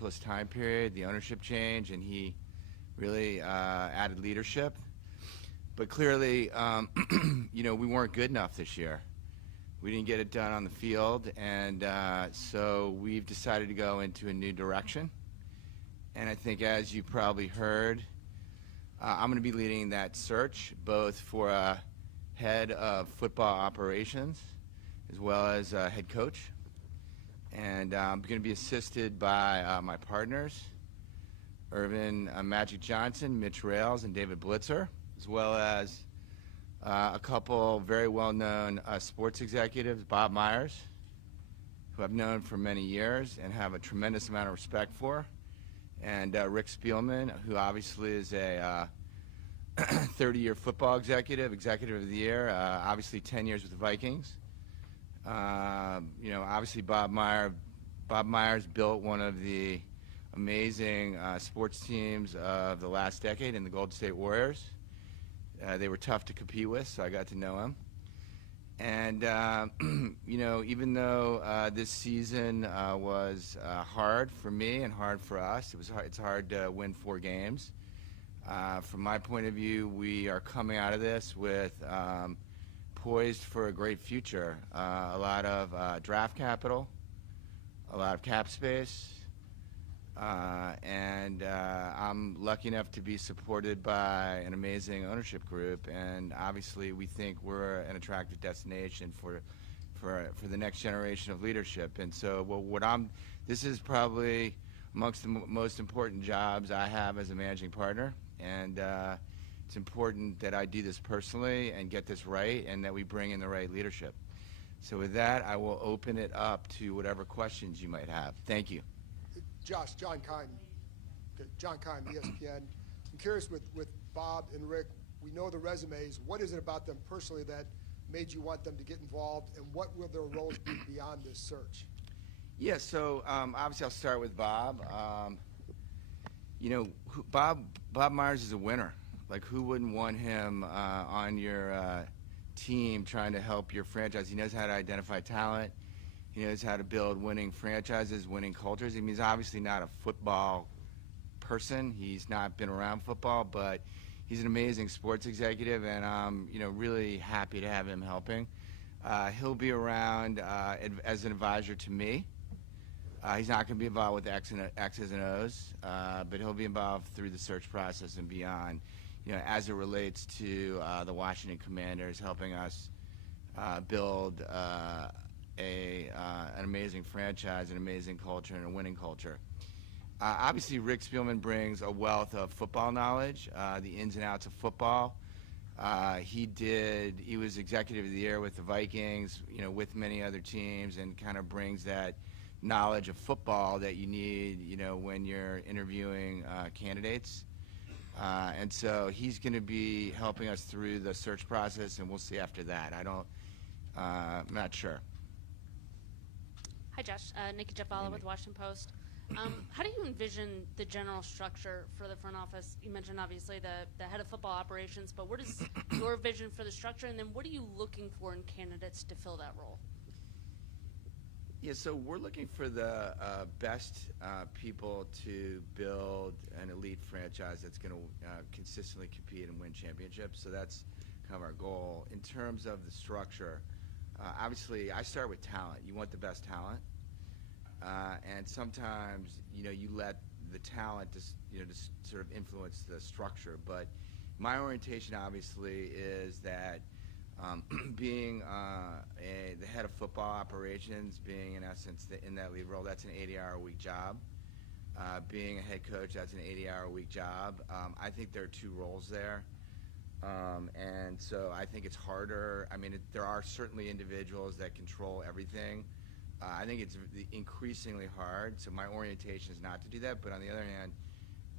tumultuous time period, the ownership change, and he really added leadership. But clearly, we weren't good enough this year. We didn't get it done on the field, and so we've decided to go into a new direction. And I think, as you probably heard, I'm going to be leading that search, both for a head of football operations as well as a head coach. And I'm going to be assisted by my partners, Irvin Magic Johnson, Mitch Rails, and David Blitzer, as well as a couple very well-known sports executives, Bob Myers, who I've known for many years and have a tremendous amount of respect for, and Rick Spielman, who obviously is a 30-year football executive of the year, obviously 10 years with the Vikings. Obviously Bob Myers built one of the amazing sports teams of the last decade in the Golden State Warriors. They were tough to compete with, so I got to know him. And, even though this season was hard for me and hard for us, it's hard to win 4 games. From my point of view, we are coming out of this with poised for a great future. A lot of draft capital, a lot of cap space, and I'm lucky enough to be supported by an amazing ownership group, and obviously we think we're an attractive destination for the next generation of leadership. And so this is probably amongst the most important jobs I have as a managing partner, and it's important that I do this personally and get this right, and that we bring in the right leadership. So with that, I will open it up to whatever questions you might have. Thank you. Josh, John Kine, ESPN. I'm curious with Bob and Rick, we know the resumes. What is it about them personally that made you want them to get involved, and what will their roles be beyond this search? Yeah, so obviously I'll start with Bob. Bob Myers is a winner. Like, who wouldn't want him on your team trying to help your franchise? He knows how to identify talent. He knows how to build winning franchises, winning cultures. I mean, he's obviously not a football person. He's not been around football, but he's an amazing sports executive, and I'm really happy to have him helping. He'll be around as an advisor to me. He's not going to be involved with X's and O's, but he'll be involved through the search process and beyond, as it relates to the Washington Commanders, helping us build an amazing franchise, an amazing culture, and a winning culture. Obviously, Rick Spielman brings a wealth of football knowledge, the ins and outs of football. He was executive of the year with the Vikings, with many other teams, and kind of brings that knowledge of football that you need, when you're interviewing candidates. And so he's going to be helping us through the search process, and we'll see after that. I'm not sure. Hi, Josh. Nikki Jeffala with Washington Post. How do you envision the general structure for the front office? You mentioned, obviously, the head of football operations, but what is your vision for the structure, and then what are you looking for in candidates to fill that role? Yeah, so we're looking for the best people to build an elite franchise that's going to consistently compete and win championships. So that's kind of our goal. In terms of the structure, obviously, I start with talent. You want the best talent, and sometimes you let the talent just sort of influence the structure. But my orientation, obviously, is that being the head of football operations, being in essence in that lead role, that's an 80-hour-a-week job. Being a head coach, that's an 80-hour-a-week job. I think there are 2 roles there. And so I think it's harder. I mean, there are certainly individuals that control everything. I think it's increasingly hard. So my orientation is not to do that. But on the other hand,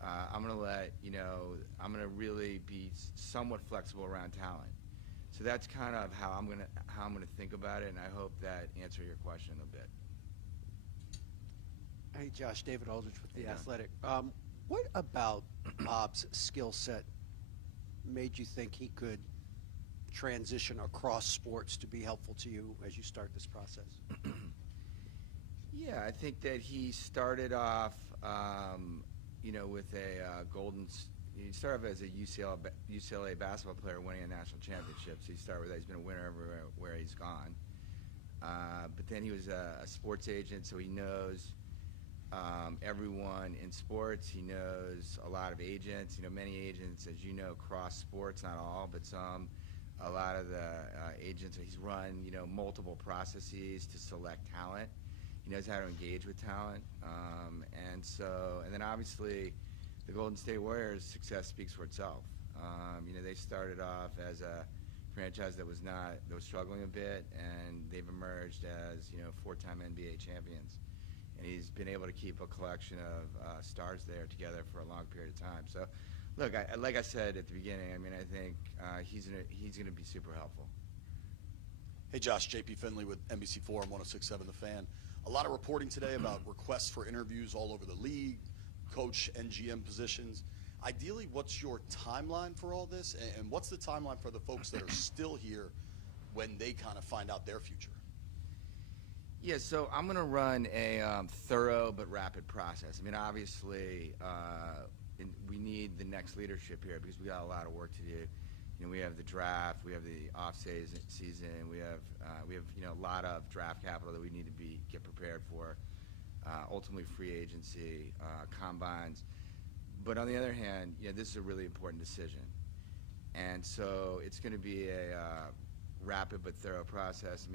I'm going to really be somewhat flexible around talent. So that's kind of how I'm going to think about it, and I hope that answered your question a bit. Hey, Josh, David Aldridge with The Athletic. What about Bob's skill set made you think he could transition across sports to be helpful to you as you start this process? Yeah, I think that he started off with a you start off as a UCLA basketball player winning a national championship. So you start with that. He's been a winner everywhere where he's gone. But then he was a sports agent, so he knows everyone in sports. He knows a lot of agents. Many agents, as you know, cross sports, not all, but some. A lot of the agents, he's run, multiple processes to select talent. He knows how to engage with talent. And then obviously the Golden State Warriors' success speaks for itself. They started off as a franchise that was struggling a bit, and they've emerged as, four-time NBA champions. And he's been able to keep a collection of stars there together for a long period of time. So, look, like I said at the beginning, I think he's gonna be super helpful. Hey, Josh, JP Finley with NBC4 and 106.7 The Fan. A lot of reporting today about requests for interviews all over the league, coach and GM positions. Ideally, what's your timeline for all this, and what's the timeline for the folks that are still here when they kind of find out their future? Yeah, so I'm going to run a thorough but rapid process. obviously, we need the next leadership here because we got a lot of work to do. We have the draft, we have the off-season, we have a lot of draft capital that we need to get prepared for. Ultimately, free agency, combines. But on the other hand, this is a really important decision, and so it's going to be a rapid but thorough process.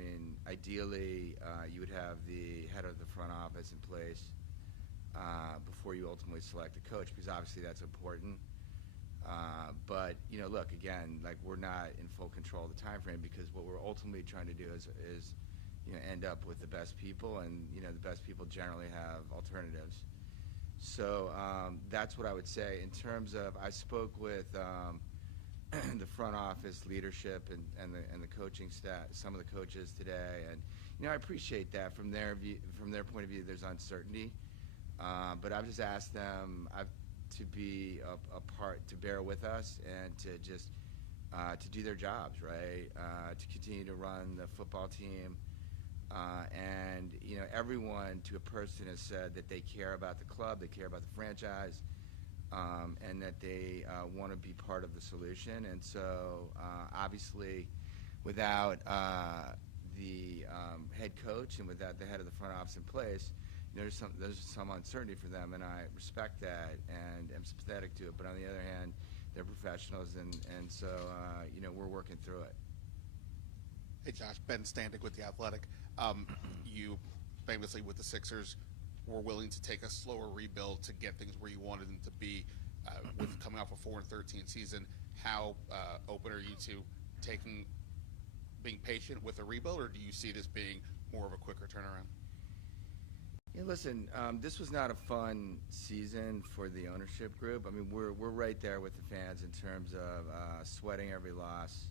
Ideally, you would have the head of the front office in place before you ultimately select a coach, because obviously that's important. But look, again, we're not in full control of the time frame, because what we're ultimately trying to do is end up with the best people, and the best people generally have alternatives. So that's what I would say. In terms of, I spoke with the front office leadership and the coaching staff, some of the coaches today, and I appreciate that from their point of view. There's uncertainty, but I've just asked them to be a part, to bear with us, and to just to do their jobs, right? To continue to run the football team. And everyone to a person has said that they care about the club, they care about the franchise, and that they want to be part of the solution. And so obviously without the head coach and without the head of the front office in place, there's some uncertainty for them, and I respect that and am sympathetic to it. But on the other hand, they're professionals, and so we're working through it. Hey, Josh, Ben Standig with The Athletic. You famously with the Sixers were willing to take a slower rebuild to get things where you wanted them to be. With coming off a 4-13 season, how open are you to being patient with a rebuild, or do you see this being more of a quicker turnaround? Yeah, listen, this was not a fun season for the ownership group. We're right there with the fans in terms of sweating every loss.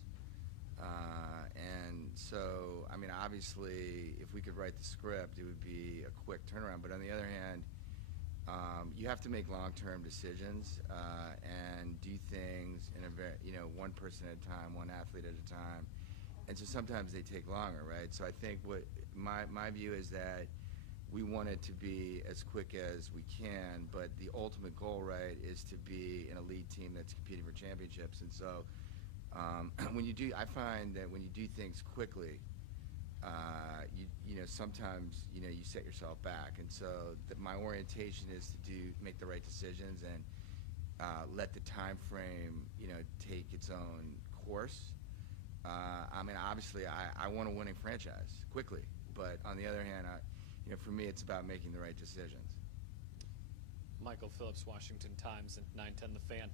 And so, obviously, if we could write the script, it would be a quick turnaround. But on the other hand, you have to make long-term decisions and do things in a very, one person at a time, one athlete at a time. And so sometimes they take longer, right? So I think what my view is that we want it to be as quick as we can, but the ultimate goal, right, is to be an elite team that's competing for championships. And so I find that when you do things quickly, sometimes you set yourself back. And so my orientation is to make the right decisions and let the time frame take its own course. Obviously I want a winning franchise quickly, but on the other hand, for me it's about making the right decisions. Michael Phillips, Washington Times, and 910 The Fan.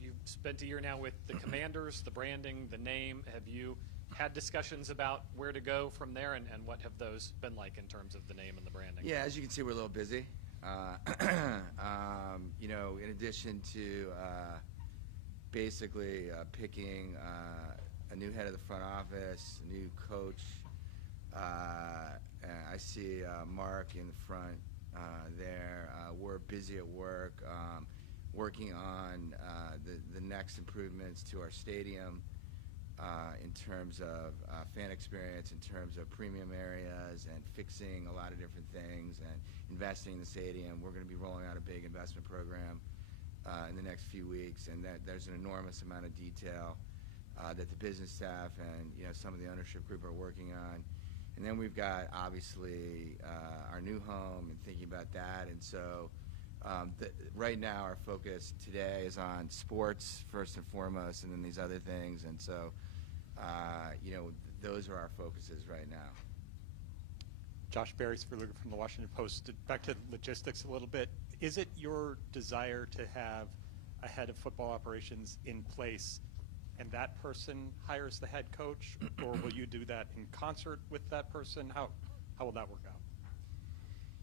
You've spent a year now with the Commanders, the branding, the name. Have you had discussions about where to go from there, and what have those been like in terms of the name and the branding? Yeah, as you can see, we're a little busy. In addition to basically picking a new head of the front office, a new coach, I see Mark in the front there. We're busy at work, working on the next improvements to our stadium. in terms of fan experience, in terms of premium areas, and fixing a lot of different things, and investing in the stadium. We're going to be rolling out a big investment program in the next few weeks, and there's an enormous amount of detail that the business staff and some of the ownership group are working on. And then we've got obviously our new home and thinking about that. And so right now our focus today is on sports first and foremost, and then these other things. And so those are our focuses right now. Josh Beresford from the Washington Post. Back to logistics a little bit. Is it your desire to have a head of football operations in place and that person hires the head coach, or will you do that in concert with that person? How will that work out?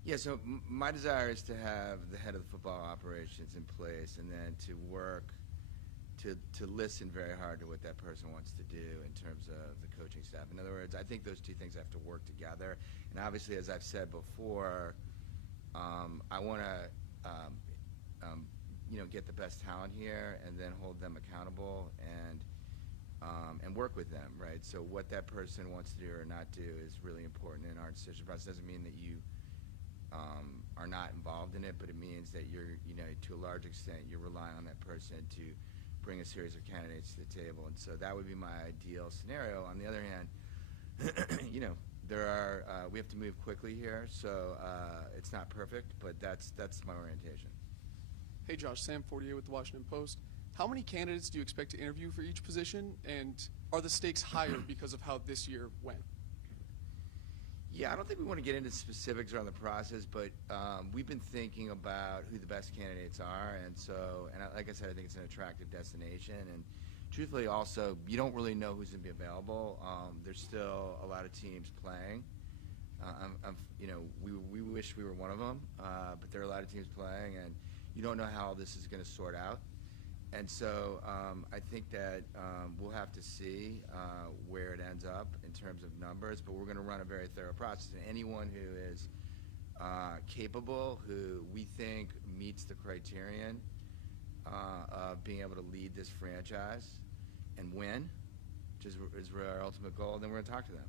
Yeah, so my desire is to have the head of the football operations in place, and then to work to listen very hard to what that person wants to do in terms of the coaching staff. In other words, I think those two things have to work together. And obviously, as I've said before, I want to get the best talent here, and then hold them accountable and work with them, right? So what that person wants to do or not do is really important in our decision process. Doesn't mean that you are not involved in it, but it means that you're, to a large extent, you're relying on that person to bring a series of candidates to the table. And so that would be my ideal scenario. On the other hand, we have to move quickly here, so it's not perfect, but that's my orientation. Hey Josh, Sam Fortier with the Washington Post. How many candidates do you expect to interview for each position, and are the stakes higher because of how this year went? Yeah, I don't think we want to get into specifics around the process, but we've been thinking about who the best candidates are, and like I said, I think it's an attractive destination, and truthfully also, you don't really know who's going to be available. There's still a lot of teams playing. We wish we were one of them, but there are a lot of teams playing, and you don't know how all this is going to sort out. And so I think that we'll have to see where it ends up in terms of numbers, but we're going to run a very thorough process. And anyone who is capable, who we think meets the criterion of being able to lead this franchise and win, which is our ultimate goal, then we're going to talk to them.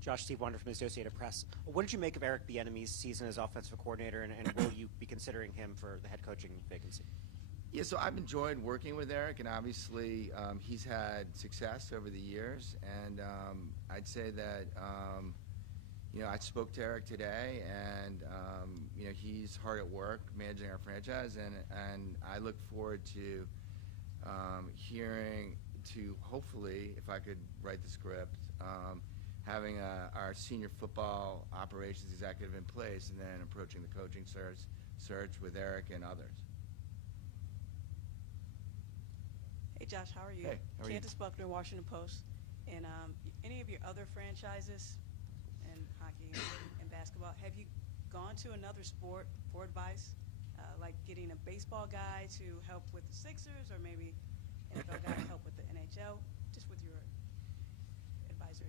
Josh, Steve Wonder from the Associated Press. What did you make of Eric Bieniemy's season as offensive coordinator, and will you be considering him for the head coaching vacancy? Yeah, so I've enjoyed working with Eric, and obviously he's had success over the years. And I'd say that I spoke to Eric today, and he's hard at work managing our franchise, and I look forward to hopefully, if I could write the script, having our senior football operations executive in place, and then approaching the coaching search with Eric and others. Hey Josh, how are you? Hey, how are you? Candace Buckner, Washington Post. And any of your other franchises in hockey and basketball, have you gone to another sport for advice, like getting a baseball guy to help with the Sixers, or maybe NFL guy to help with the NHL, just with your advisory?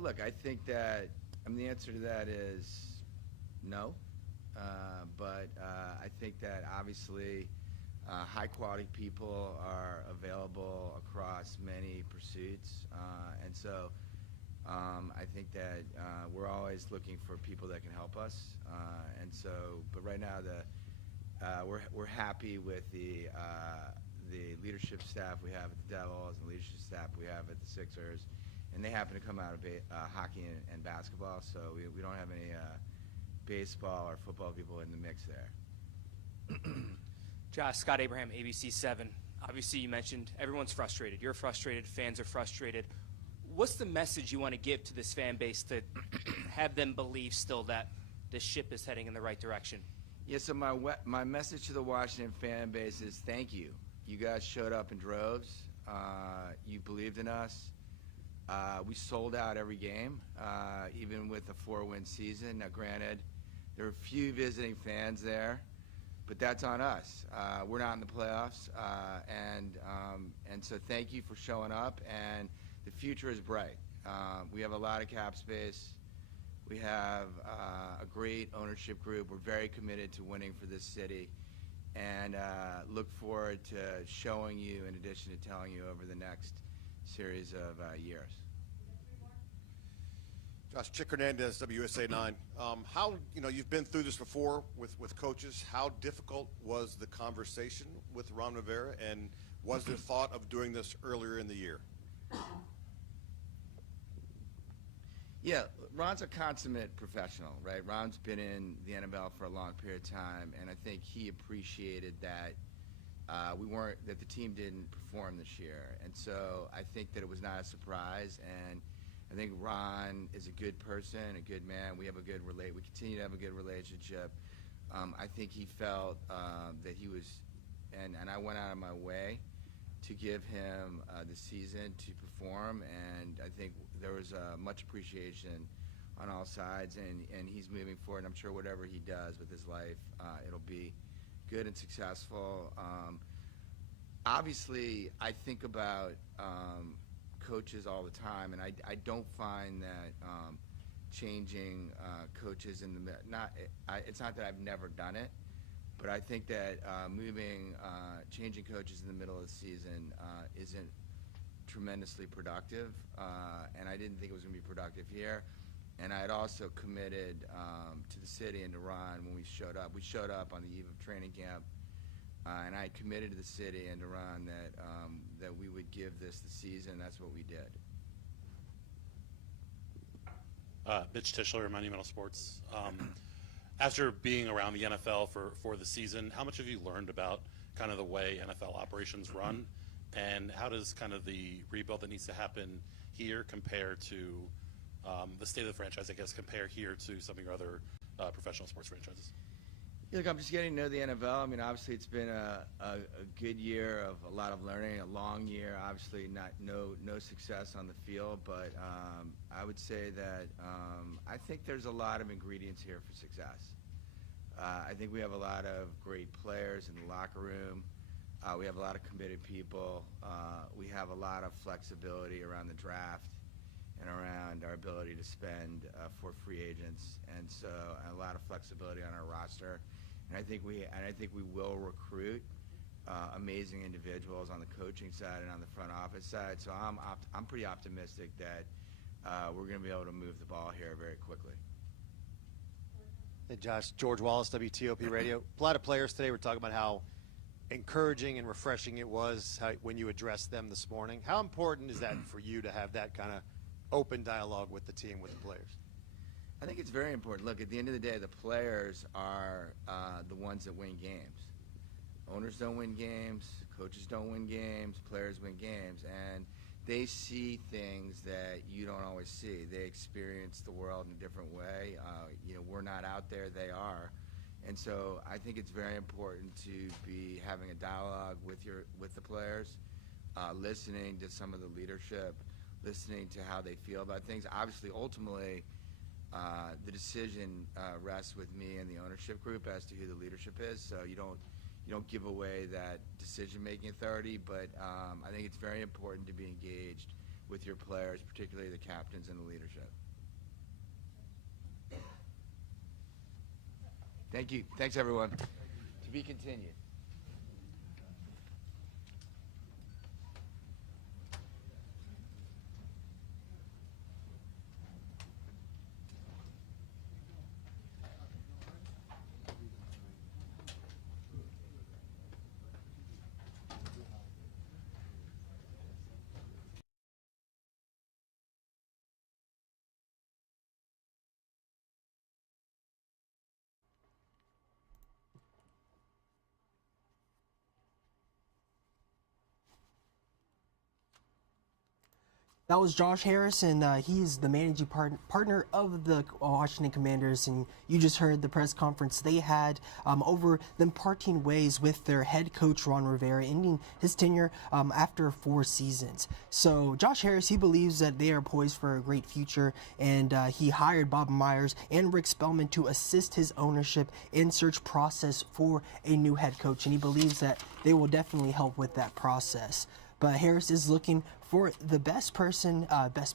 Look, I think that the answer to that is no, but I think that obviously high-quality people are available across many pursuits, and so I think that we're always looking for people that can help us, but right now we're happy with the leadership staff we have at the Devils and the leadership staff we have at the Sixers, and they happen to come out of hockey and basketball, so we don't have any baseball or football people in the mix there. Josh, Scott Abraham, ABC7. Obviously, you mentioned everyone's frustrated. You're frustrated. Fans are frustrated. What's the message you want to give to this fan base to have them believe still that this ship is heading in the right direction? Yeah, so my message to the Washington fan base is thank you. You guys showed up in droves. You believed in us. We sold out every game, even with a 4-win season. Now, granted, there were a few visiting fans there, but that's on us. We're not in the playoffs, and so thank you for showing up. And the future is bright. We have a lot of cap space. We have a great ownership group. We're very committed to winning for this city, and look forward to showing you in addition to telling you over the next series of years. Josh, Chick Hernandez, WSA 9. How, you've been through this before with coaches. How difficult was the conversation with Ron Rivera, and was there thought of doing this earlier in the year? Yeah, Ron's a consummate professional, right? Ron's been in the NFL for a long period of time, and I think he appreciated that that the team didn't perform this year. And so I think that it was not a surprise, and I think Ron is a good person, a good man. We continue to have a good relationship. I think he felt that he was, and I went out of my way to give him the season to perform, and I think there was much appreciation on all sides, and he's moving forward, and I'm sure whatever he does with his life, it'll be good and successful. Obviously, I think about coaches all the time, and I don't find that changing coaches in the it's not that I've never done it, but I think that changing coaches in the middle of the season isn't tremendously productive, and I didn't think it was going to be productive here. And I had also committed to the city and to Ron when we showed up. We showed up on the eve of training camp, and I committed to the city and to Ron that we would give this the season. That's what we did. Mitch Tischler, Monumental Sports. After being around the NFL for the season, how much have you learned about kind of the way NFL operations run, and how does kind of the rebuild that needs to happen here compare to the state of the franchise, I guess, compare here to some of your other professional sports franchises? Look, I'm just getting to know the NFL. I mean, obviously, it's been a good year of a lot of learning, a long year. Obviously, no success on the field, but I would say that I think there's a lot of ingredients here for success. I think we have a lot of great players in the locker room. We have a lot of committed people. We have a lot of flexibility around the draft and around our ability to spend for free agents, and so a lot of flexibility on our roster. And I think we will recruit amazing individuals on the coaching side and on the front office side. So I'm pretty optimistic that we're going to be able to move the ball here very quickly. Hey, Josh, George Wallace, WTOP Radio. A lot of players today were talking about how encouraging and refreshing it was when you addressed them this morning. How important is that for you to have that kind of open dialogue with the team, with the players? I think it's very important. Look, at the end of the day, the players are the ones that win games. Owners don't win games, coaches don't win games, players win games, and they see things that you don't always see. They experience the world in a different way. We're not out there, they are. And so I think it's very important to be having a dialogue with the players, listening to some of the leadership, listening to how they feel about things. Obviously, ultimately, the decision rests with me and the ownership group as to who the leadership is. So you don't give away that decision-making authority, but I think it's very important to be engaged with your players, particularly the captains and the leadership. Thank you. Thanks, everyone. To be continued. That was Josh Harris, and he's the managing partner of the Washington Commanders. And you just heard the press conference they had over them parting ways with their head coach, Ron Rivera, ending his tenure after 4 seasons. So Josh Harris, he believes that they are poised for a great future, and he hired Bob Myers and Rick Spellman to assist his ownership in search process for a new head coach. And he believes that they will definitely help with that process. But Harris is looking for the best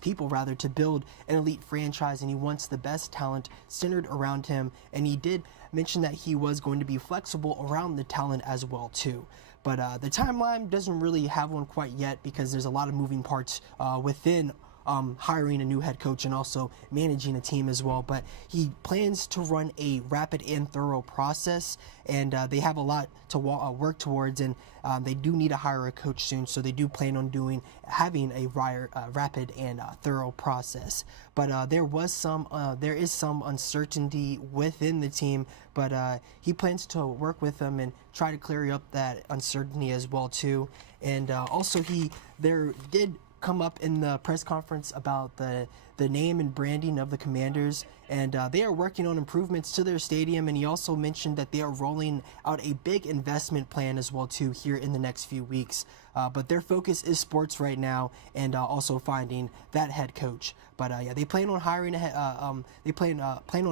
people to build an elite franchise, and he wants the best talent centered around him. And he did mentioned that he was going to be flexible around the talent as well too. But the timeline doesn't really have one quite yet because there's a lot of moving parts within hiring a new head coach and also managing a team as well. But he plans to run a rapid and thorough process, and they have a lot to work towards, and they do need to hire a coach soon, so they do plan on having a rapid and thorough process. But there is some uncertainty within the team, but he plans to work with them and try to clear up that uncertainty as well too. And also there did come up in the press conference about the name and branding of the Commanders, and they are working on improvements to their stadium, and he also mentioned that they are rolling out a big investment plan as well too here in the next few weeks. But their focus is sports right now, and also finding that head coach. But yeah, they plan on hiring on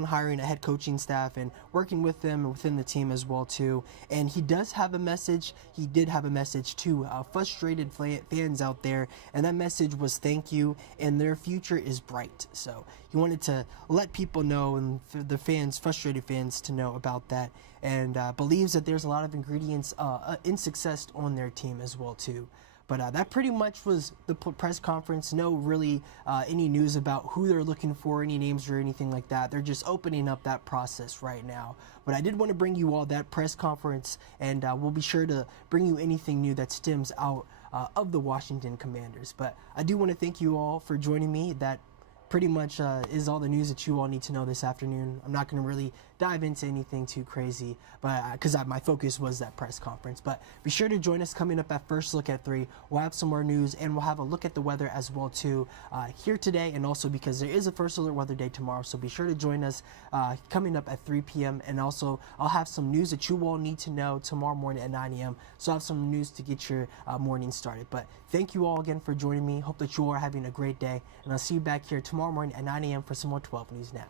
hiring a head coaching staff and working with them and within the team as well too. And he does have a message. He did have a message to frustrated fans out there, and that message was thank you, and their future is bright. So he wanted to let people know, and the frustrated fans to know about that, and believes that there's a lot of ingredients in success on their team as well too. But that pretty much was the press conference. No really any news about who they're looking for, any names or anything like that. They're just opening up that process right now. But I did want to bring you all that press conference, and we'll be sure to bring you anything new that stems out of the Washington Commanders. But I do want to thank you all for joining me. That pretty much is all the news that you all need to know this afternoon. I'm not going to really dive into anything too crazy, but because my focus was that press conference. But be sure to join us coming up at First Look at 3. We'll have some more news, and we'll have a look at the weather as well too here today, and also because there is a First Alert Weather Day tomorrow. So be sure to join us coming up at 3 p.m. And also I'll have some news that you all need to know tomorrow morning at 9 a.m. So I'll have some news to get your morning started. But thank you all again for joining me. Hope that you all are having a great day, and I'll see you back here tomorrow morning at 9 a.m. for some more 12 News Now.